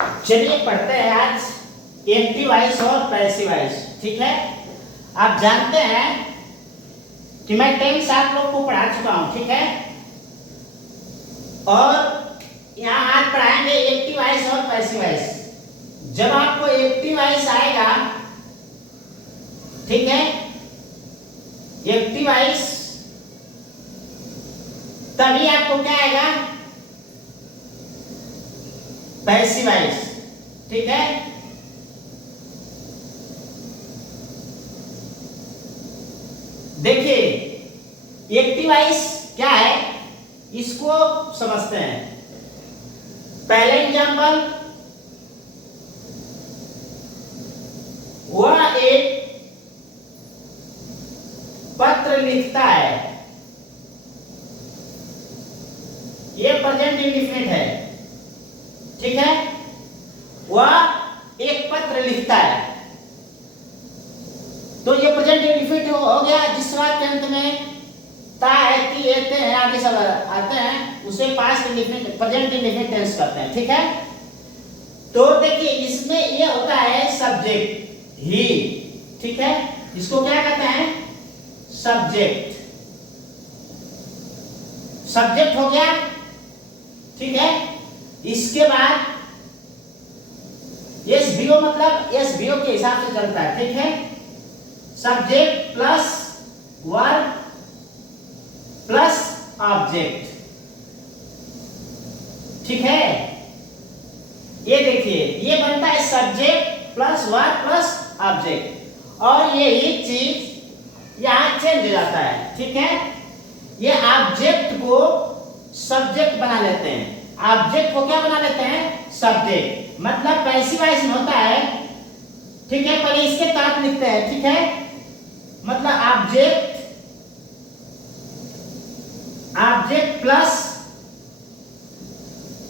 चलिए पढ़ते हैं आज एक्टिव वॉइस और पैसिव वॉइस। ठीक है, आप जानते हैं कि मैं 10 साल लोग को पढ़ा चुका हूं। ठीक है, और यहाँ आज पढ़ाएंगे एक्टिव वॉइस और पैसिव वॉइस। जब आपको एक्टिव वॉइस आएगा, ठीक है, एक्टिव वॉइस, तभी आपको क्या आएगा, पैसिव वॉइस। ठीक है, देखिए एक्टिव वॉइस क्या है इसको समझते हैं। पहले एग्जांपल, वह एक पत्र लिखता है, ये प्रेजेंट इंडेफिनिट है। ठीक है, वह एक पत्र लिखता है, तो ये प्रेजेंट इंडेफिनिट हो गया। जिस बात के अंत में ता है, ती, एते हैं आदि सब आते हैं, उसे past indefinite, present indefinite tense करते हैं। ठीक है, तो देखिए इसमें ये होता है सब्जेक्ट ही। ठीक है, इसको क्या कहते हैं, सब्जेक्ट। सब्जेक्ट हो गया। ठीक है, इसके बाद एसवीओ, मतलब एसवीओ के हिसाब से चलता है। ठीक है, subject plus verb plus object. ठीक है, ये देखिए ये बनता है subject plus verb plus object, और यही चीज यहां चेंज हो जाता है। ठीक है, ये ऑब्जेक्ट को सब्जेक्ट बना लेते हैं, ऑब्जेक्ट को क्या बना लेते हैं, सब्जेक्ट। मतलब पैसिव वॉइस में होता है। ठीक है, पहले इसके तहत लिखते हैं। ठीक है, मतलब object, object plus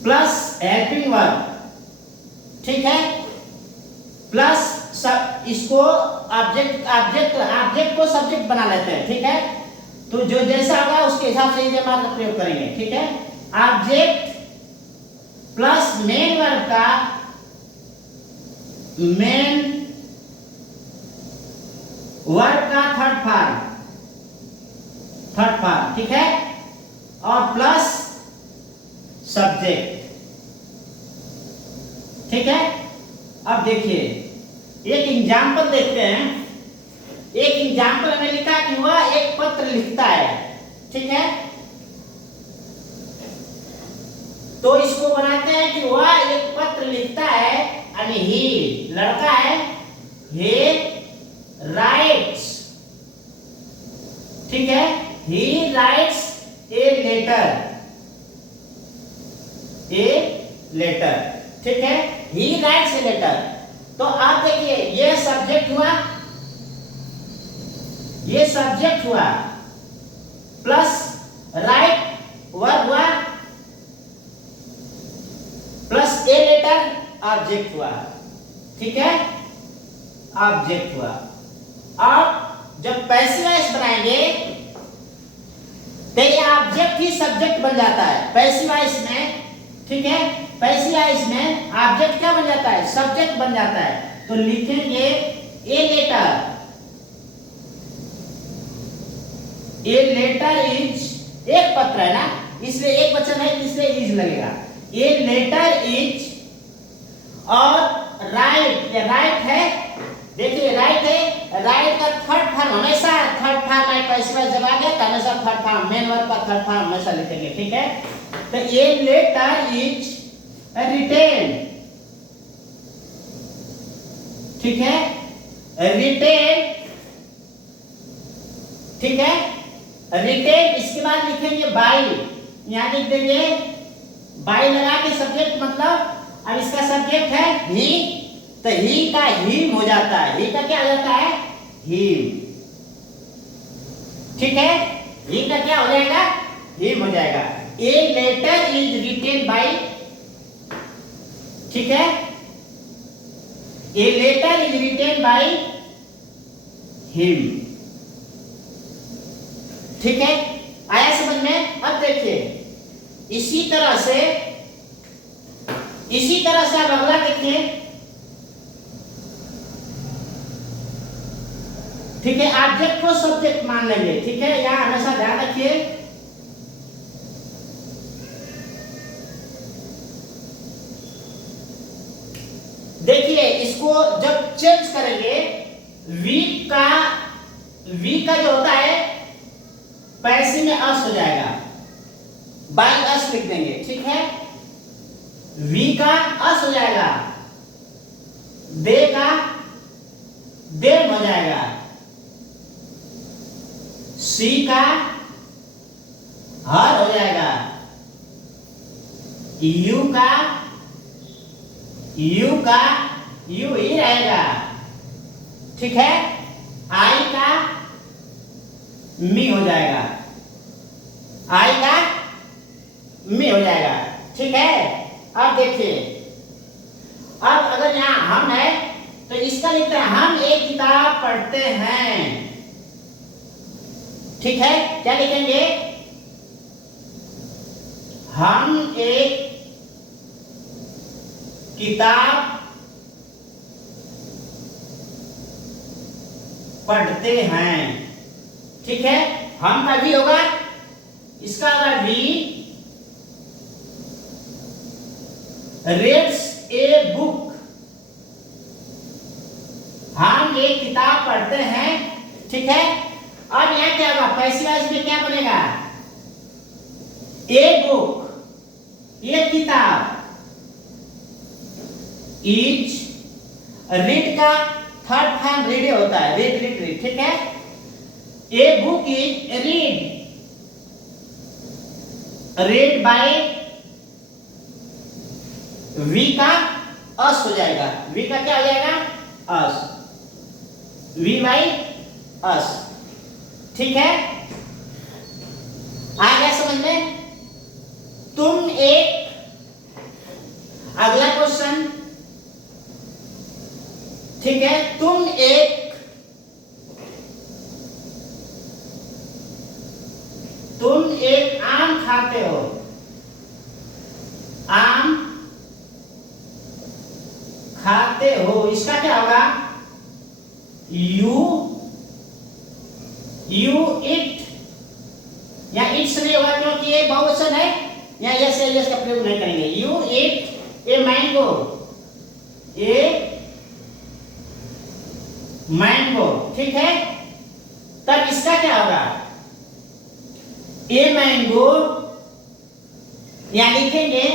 plus helping verb. ठीक है, प्लस सब, इसको ऑब्जेक्ट ऑब्जेक्ट ऑब्जेक्ट को सब्जेक्ट बना लेते हैं। ठीक है, तो जो जैसा होगा उसके हिसाब से ये दिमाग का प्रयोग करेंगे। ठीक है, ऑब्जेक्ट प्लस मेन वर्ब का मेन वर्ब का थर्ड फॉर्म। ठीक है, और प्लस सब्जेक्ट। ठीक है, अब देखिए एक एग्जाम्पल देखते हैं। एक एग्जाम्पल में लिखा कि वह एक पत्र लिखता है। ठीक है, तो इसको बनाते हैं कि वह एक पत्र लिखता है, यानी ही लड़का है, he writes। ठीक है, he writes a letter। ठीक है, he writes a letter। तो आप देखिए ये सब्जेक्ट हुआ, ये सब्जेक्ट हुआ, प्लस राइट वर्ब हुआ, प्लस ए लेटर ऑब्जेक्ट हुआ। ठीक है, ऑब्जेक्ट हुआ। अब जब पैसिव वॉइस बनाएंगे तो ये ऑब्जेक्ट ही सब्जेक्ट बन जाता है पैसिव वॉइस में। ठीक है, पैसिव वॉइस में ऑब्जेक्ट क्या बन जाता है, सब्जेक्ट बन जाता है। तो लिखेंगे a letter, a letter is, एक पत्र है ना, इसलिए एक वचन है, इसलिए इज लगेगा। ए लेटर इज, और राइट, ये राइट है, देखिए राइट है, राइट का थर्ड फॉर्म हमेशा, थर्ड फॉर्म है पैसिव वॉइस जब आ गया तो हमेशा थर्ड फॉर्म, मेन वर्ब का थर्ड फॉर्म हमेशा लिखेंगे। ठीक है, तो ए लेटर इज रिटेन। ठीक है, रिटेन। ठीक है, रिटेन, इसके बाद लिखेंगे बाई, यहां लिख देंगे बाई लगा के सब्जेक्ट, मतलब अब इसका सब्जेक्ट है ही, तो ही का हिम हो जाता है, ही का क्या हो जाता है, हिम। ठीक है, ही का क्या हो जाएगा, हिम हो जाएगा। A letter is written by. ठीक है, a letter is written by him. ठीक है, आया समझ में। अब देखिए इसी तरह से इसी तरह से आप अगला देखिए, ठीक है, ऑब्जेक्ट को सब्जेक्ट मान लेंगे, ठीक है, यहां हमेशा ध्यान रखिए। देखिए इसको जब चेंज करेंगे, वीक का जो होता है पैसिव में अस हो जाएगा, बाय अस लिख देंगे, ठीक है, वी का अस हो जाएगा, दे का देम हो जाएगा, सी का हर हो जाएगा, यू का यू ही रहेगा, ठीक है, आई का मी हो जाएगा, आई का मी हो जाएगा, ठीक है। अब देखिए, अब अगर यहां हम है तो इसका लिखते हैं हम एक किताब पढ़ते हैं, ठीक है, क्या लिखेंगे, हम एक किताब पढ़ते हैं, ठीक है, हम का भी होगा, इसका होगा वी रीड्स ए बुक, हम एक किताब पढ़ते हैं, ठीक है। अब यहां क्या होगा, पैसिव वॉइस में क्या बनेगा, ए बुक ये किताब, ईच रीड का थर्ड फॉर्म रीड होता है, रीड, ठीक है, a book is read by, we का अस हो जाएगा, वी का क्या हो जाएगा, अस, वी बाय अस, ठीक है, आ गया समझ में। तुम एक, अगला क्वेश्चन, ठीक है, तुम एक आम खाते हो, आम खाते हो, इसका क्या होगा, यू इट, या इट्स नहीं होगा क्योंकि ये बहुवचन है, या यस का प्रयोग नहीं करेंगे, यू इट ए मैंगो, ठीक है, तब इसका क्या होगा, ए मैंगो, या लिखेंगे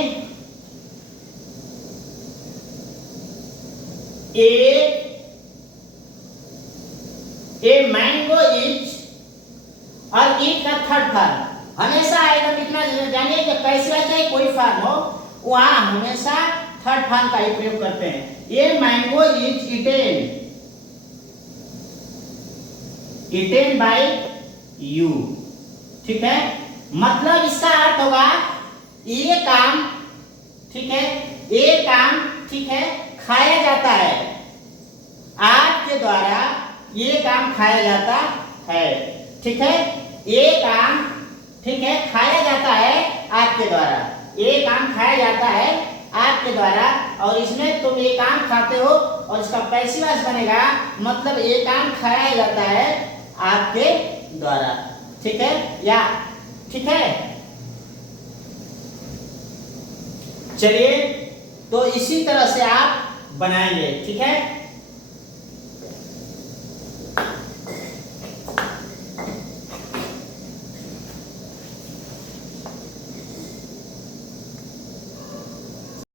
ए मैंगो इज, और ईट का थर्ड फॉर्म हमेशा आएगा, इतना जानिए कि पैसिव वॉइस चाहे कोई फॉर्म हो, वहां हमेशा थर्ड फॉर्म का ही प्रयोग करते हैं। A mango is eaten by you, ठीक है, मतलब इसका अर्थ होगा ये काम, ठीक है, ये काम, ठीक है, खाया जाता है, आपके द्वारा ये काम खाया जाता है, ठीक है, ये काम, ठीक है, खाया जाता है आपके द्वारा, ये काम खाया जाता है आपके द्वारा, और इसमें तुम ये काम खाते हो, और इसका पैसिव वॉइस बनेगा, मतलब ये काम खाया जाता है आपके द्वारा, ठीक है, या ठीक है। चलिए, तो इसी तरह से आप बनाएंगे, ठीक है।